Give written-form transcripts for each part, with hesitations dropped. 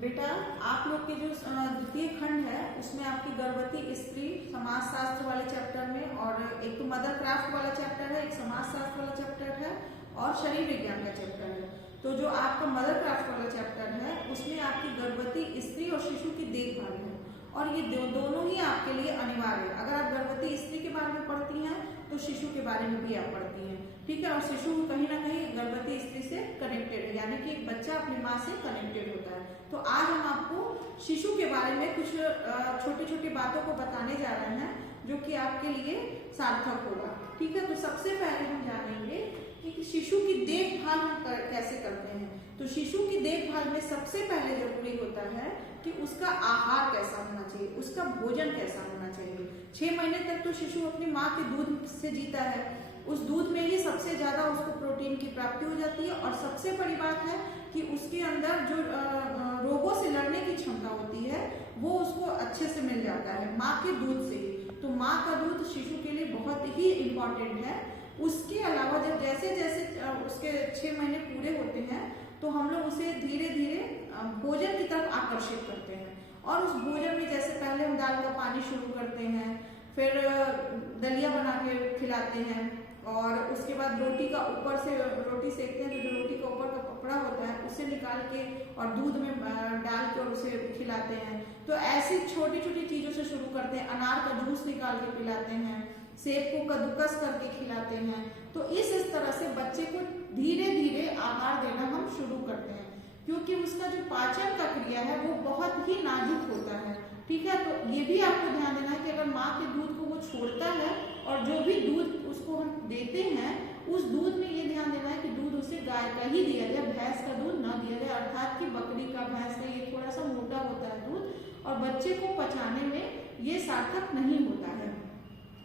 बेटा आप लोग के जो द्वितीय खंड है उसमें आपकी गर्भवती स्त्री समाजशास्त्र वाले चैप्टर में, और एक तो मदर क्राफ्ट वाला चैप्टर है, एक समाजशास्त्र वाला चैप्टर है और शरीर विज्ञान का चैप्टर है। तो जो आपका मदर क्राफ्ट वाला चैप्टर है उसमें आपकी गर्भवती स्त्री और शिशु की देखभाल है, और ये दोनों ही आपके लिए अनिवार्य है। अगर आप गर्भवती स्त्री के बारे में पढ़ती हैं तो शिशु के बारे में भी आप पढ़ती हैं, ठीक है। और शिशु कहीं ना कहीं गर्भवती स्त्री से कनेक्टेड है, यानी कि एक बच्चा अपनी माँ से कनेक्टेड होता है। तो आज हम आपको शिशु के बारे में कुछ छोटी छोटी बातों को बताने जा रहे हैं जो कि आपके लिए सार्थक होगा, ठीक है। तो सबसे पहले हम जानेंगे कि शिशु की देखभाल हम कैसे करते हैं। तो शिशु की देखभाल में सबसे पहले जरूरी होता है कि उसका आहार कैसा होना चाहिए, उसका भोजन कैसा होना चाहिए। 6 महीने तक तो शिशु अपनी माँ के दूध से जीता है, उस दूध में ही सबसे ज्यादा उसको प्रोटीन की प्राप्ति हो जाती है, और सबसे बड़ी बात है कि उसके अंदर जो रोगों से लड़ने की क्षमता होती है वो उसको अच्छे से मिल जाता है माँ के दूध से ही। तो माँ का दूध शिशु के लिए बहुत ही इम्पोर्टेंट है। उसके अलावा जब जैसे जैसे उसके 6 महीने पूरे होते हैं तो हम लोग उसे धीरे धीरे भोजन की तरफ आकर्षित करते हैं, और उस भोजन में जैसे पहले हम दाल का पानी शुरू करते हैं, फिर दलिया बना के खिलाते हैं, और उसके बाद रोटी का ऊपर से रोटी सेकते हैं तो जो रोटी का ऊपर का कपड़ा होता है उसे निकाल के और दूध में डाल के और उसे खिलाते हैं। तो ऐसी छोटी छोटी चीजों से शुरू करते हैं। अनार का जूस निकाल के पिलाते हैं, सेब को कद्दूकस करके खिलाते हैं। तो इस तरह से बच्चे को धीरे धीरे आहार देना हम शुरू करते हैं, क्योंकि उसका जो पाचन का क्रिया है वो बहुत ही नाजुक होता है, ठीक है। तो ये भी आपको ध्यान देना है कि अगर माँ के दूध को वो छोड़ता है और जो भी दूध उसको हम देते हैं उस दूध में ये ध्यान देना है कि दूध उसे गाय का ही दिया जाए, भैंस का दूध ना दिया जाए। अर्थात कि बकरी का, भैंस का ये थोड़ा सा मोटा होता है दूध, और बच्चे को पचाने में ये सार्थक नहीं होता है।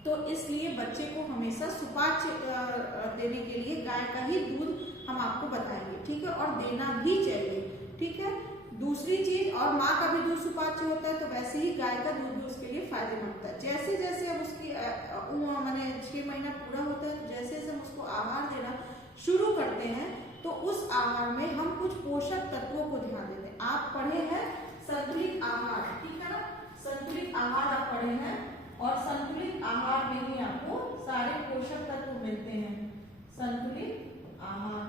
तो इसलिए बच्चे को हमेशा सुपाच्य देने के लिए गाय का ही दूध हम आपको बताएंगे, ठीक है, और देना भी चाहिए, ठीक है। दूसरी चीज, और माँ का भी दूध सुपाच्य होता है तो वैसे ही गाय का दूध भी उसके लिए फायदेमंद होता है। जैसे जैसे अब उसकी माने 6 महीना पूरा होता है, जैसे जैसे हम उसको आहार देना शुरू करते हैं तो उस आहार में हम कुछ पोषक तत्वों को ध्यान देते हैं। आप पढ़े हैं संतुलित आहार, ठीक है ना, संतुलित आहार आप पढ़े हैं, और संतुलित आहार में ही आपको सारे पोषक तत्व मिलते हैं। संतुलित आहार,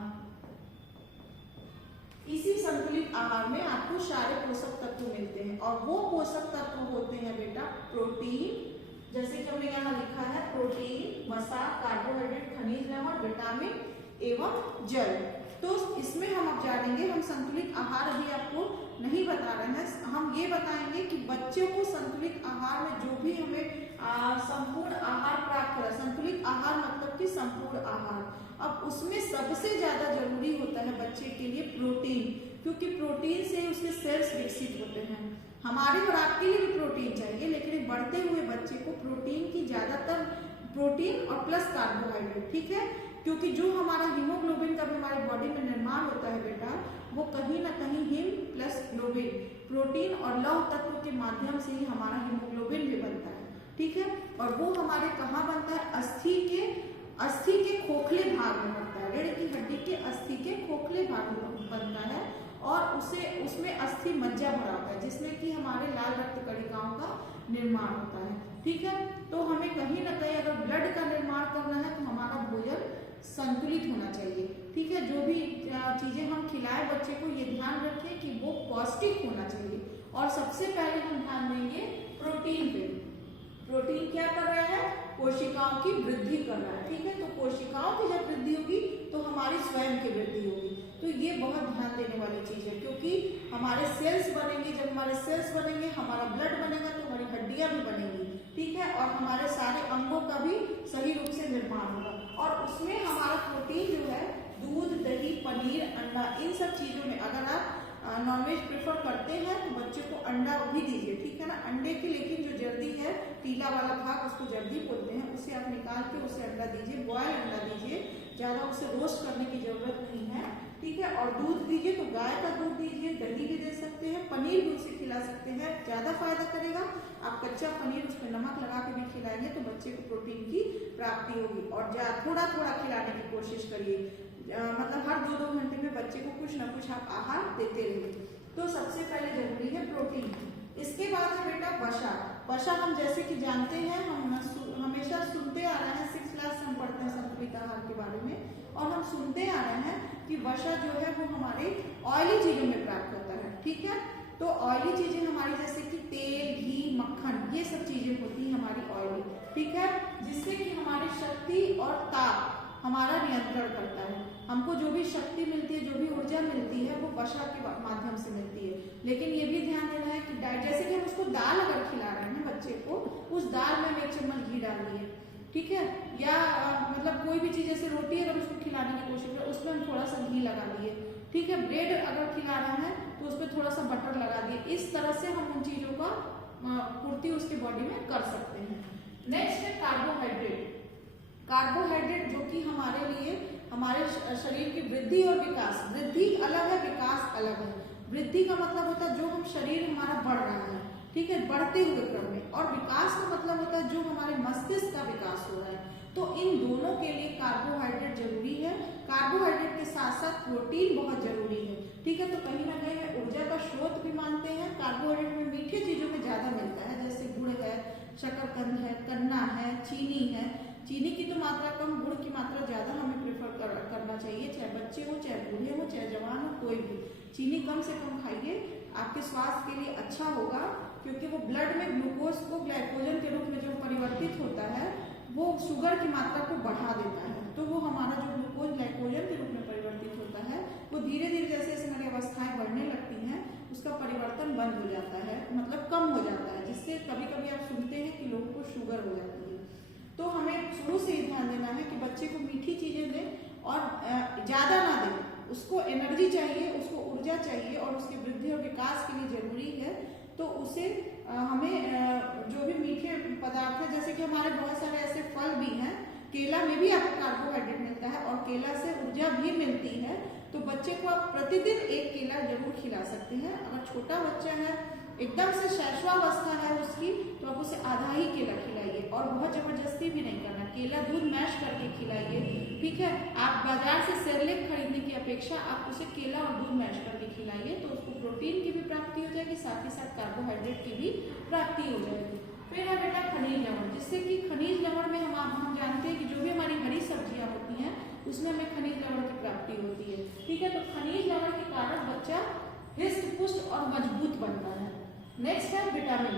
इसी संतुलित आहार में आपको सारे पोषक तत्व मिलते हैं, और वो पोषक तत्व होते हैं बेटा प्रोटीन, जैसे कि हमने यहाँ लिखा है प्रोटीन, वसा, कार्बोहाइड्रेट, खनिज लवण, विटामिन एवं जल। तो इसमें हम अब जानेंगे, हम संतुलित आहार अभी आपको नहीं बता रहे हैं, हम ये बताएंगे कि बच्चे को संतुलित आहार में जो भी हमें संपूर्ण आहार प्राप्त हो, संतुलित आहार मतलब कि संपूर्ण आहार। अब उसमें सबसे ज्यादा जरूरी होता है बच्चे के लिए प्रोटीन, क्योंकि प्रोटीन से उसके सेल्स विकसित होते हैं। हमारे और आपके लिए भी प्रोटीन चाहिए, लेकिन बढ़ते हुए बच्चे को प्रोटीन की ज्यादातर, प्रोटीन और प्लस कार्बोहाइड्रेट, ठीक है, क्योंकि जो हमारा हीमोग्लोबिन का भी हमारे बॉडी में निर्माण होता है बेटा, वो कहीं ना कहीं हीम प्लस ग्लोबिन, प्रोटीन और लौह तत्व के माध्यम से ही हमारा हीमोग्लोबिन भी बनता है, ठीक है। और वो हमारे कहाँ बनता है, अस्थि के खोखले भाग में बनता है, रीढ़ की हड्डी के अस्थि के खोखले भाग में बनता है, और उसमें अस्थि मज्जा भरा होता है जिसमें कि हमारे लाल रक्त कणिकाओं का निर्माण होता है, ठीक है। तो हमें कहीं ना कहीं अगर ब्लड का निर्माण करना है तो हमारा भोजन संतुलित होना चाहिए, ठीक है। जो भी चीजें हम खिलाएं बच्चे को, ये ध्यान रखें कि वो पौष्टिक होना चाहिए। और सबसे पहले हम ध्यान देंगे प्रोटीन पे। प्रोटीन क्या कर रहा है, कोशिकाओं की वृद्धि कर रहा है, ठीक है। तो कोशिकाओं की जब वृद्धि होगी तो हमारी स्वयं की वृद्धि होगी, तो ये बहुत ध्यान देने वाली चीज है, क्योंकि हमारे सेल्स बनेंगे, जब हमारे सेल्स बनेंगे हमारा ब्लड बनेगा तो हमारी हड्डियां भी बनेंगी, ठीक है, और हमारे सारे अंगों का भी सही रूप से निर्माण होगा। और उसमें हमारा प्रोटीन जो है दूध, दही, पनीर, अंडा, इन सब चीजों में अगर आप नॉनवेज प्रेफर करते हैं तो बच्चे को अंडा भी दीजिए, ठीक है ना। अंडे की लेकिन जो जर्दी है, पीला वाला भाग, उसको जर्दी बोलते हैं, उसे आप निकाल के उसे अंडा दीजिए, बॉयल अंडा दीजिए, ज्यादा उसे रोस्ट करने की जरूरत नहीं है, ठीक है। और दूध दीजिए तो गाय का दूध दीजिए, दही भी दे सकते हैं, पनीर भी उसे खिला सकते हैं, ज्यादा फायदा करेगा। आप कच्चा पनीर उसमें नमक लगा के भी खिलाएंगे तो बच्चे को प्रोटीन की प्राप्ति होगी। और थोड़ा थोड़ा खिलाने की कोशिश करिए, मतलब हर 2-2 घंटे में बच्चे को कुछ ना कुछ आप आहार देते रहिए। तो सबसे पहले जरूरी है प्रोटीन। इसके बाद है बेटा वसा। वसा हम जैसे कि जानते हैं, हम हमेशा सुनते आ रहे हैं, 6th क्लास से हम पढ़ते हैं संतुलित आहार के बारे में, और हम सुनते आ रहे हैं कि वसा जो है वो हमारे ऑयली चीजों में प्राप्त होता है। ठीक है, तो ऑयली चीजें हमारी जैसे कि तेल, घी, मक्खन, ये सब चीजें होती हैं हमारी ऑयली। ठीक है, जिससे कि हमारी शक्ति और ताप हमारा नियंत्रण करता है। हमको जो भी शक्ति मिलती है, जो भी ऊर्जा मिलती है, वो वसा के माध्यम से मिलती है। लेकिन ये भी ध्यान देना है कि जैसे कि हम उसको दाल अगर खिला रहे हैं बच्चे को, उस दाल में हम 1 चम्मच घी डाल दिए, ठीक है, या मतलब कोई भी चीज जैसे रोटी अगर उसको खिलाने की कोशिश करें, उसमें हम थोड़ा सा घी लगा दिए, ठीक है, ब्रेड अगर खिला रहे हैं तो उस पर थोड़ा सा बटर लगा दिए। इस तरह से हम उन चीजों का पूर्ति उसके बॉडी में कर सकते हैं। नेक्स्ट है कार्बोहाइड्रेट। कार्बोहाइड्रेट जो कि हमारे लिए हमारे शरीर की वृद्धि और विकास, वृद्धि अलग है, विकास अलग है। वृद्धि का मतलब होता है जो हम शरीर हमारा बढ़ रहा है, ठीक है, बढ़ते हुए क्रम में, और विकास का मतलब होता है जो हमारे मस्तिष्क का विकास हो रहा है। तो इन दोनों के लिए कार्बोहाइड्रेट जरूरी है। कार्बोहाइड्रेट के साथ साथ प्रोटीन बहुत जरूरी है। ठीक है, तो कहीं ना कहीं ऊर्जा का स्रोत भी मानते हैं। कार्बोहाइड्रेट में मीठे चीजों में ज्यादा मिलता है, जैसे गुड़ है, शकरकंद है, गन्ना है, चीनी है। चीनी की तो मात्रा कम, गुड़ की मात्रा ज्यादा हमें प्रेफर करना चाहिए, चाहे बच्चे हो, चाहे बूढ़े हो, चाहे जवान हो, कोई भी। चीनी कम से कम खाइए, आपके स्वास्थ्य के लिए अच्छा होगा, क्योंकि वो ब्लड में ग्लूकोज को ग्लाइकोजन के रूप में जो परिवर्तित होता है, वो शुगर की मात्रा को बढ़ा देता है। तो वो हमारा जो ग्लूकोज ग्लाइकोजन के रूप में परिवर्तित होता है, वो धीरे धीरे जैसे जैसे हमारी अवस्थाएं बढ़ने लगती हैं, उसका परिवर्तन बंद हो जाता है, मतलब कम हो जाता है, जिससे कभी कभी आप सुनते हैं कि लोगों को शुगर हो जाती है। तो हमें शुरू से ही ध्यान देना है कि बच्चे को मीठी चीजें दें और ज्यादा ना दें। उसको एनर्जी चाहिए, उसको ऊर्जा चाहिए, और उसकी वृद्धि और विकास के लिए जरूरी है। तो उसे हमें जो भी मीठे पदार्थ है, जैसे कि हमारे बहुत सारे ऐसे फल भी हैं, केला में भी आपको कार्बोहाइड्रेट मिलता है और केला से ऊर्जा भी मिलती है। तो बच्चे को आप प्रतिदिन 1 केला जरूर खिला सकते हैं। अगर छोटा बच्चा है, एकदम से शैशवावस्था है उसकी, तो आप उसे आधा ही केला खिलाइए, और बहुत जबरदस्ती भी नहीं करना। केला दूध मैश करके खिलाइए, ठीक है। आप बाजार से सेरेलैक खरीदने की अपेक्षा आप उसे केला और दूध मैश करके खिलाइए, तो उसको प्रोटीन की भी प्राप्ति हो जाएगी, साथ ही साथ कार्बोहाइड्रेट की भी प्राप्ति हो जाएगी। फिर है बेटा खनिज लवण, जिससे कि खनिज लवण में हम जानते हैं कि जो भी हमारी हरी सब्जियां होती हैं, उसमें हमें खनिज लवण की प्राप्ति होती है, ठीक है। तो खनिज लवण के कारण बच्चा हृष्ट पुष्ट और मजबूत बनता है। नेक्स्ट है विटामिन।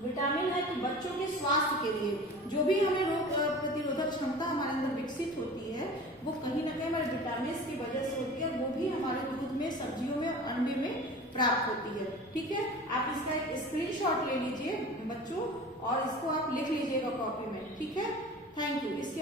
विटामिन है कि बच्चों के स्वास्थ्य के लिए जो भी हमें रोग प्रतिरोधक क्षमता हमारे अंदर विकसित होती है, वो कहीं ना कहीं हमारे विटामिन की वजह से होती है, वो भी हमारे दूध में, सब्जियों में, अंडे में प्राप्त होती है, ठीक है। आप इसका एक स्क्रीनशॉट ले लीजिए बच्चों, और इसको आप लिख लीजिएगा कॉपी में, ठीक है। Thank you. इसके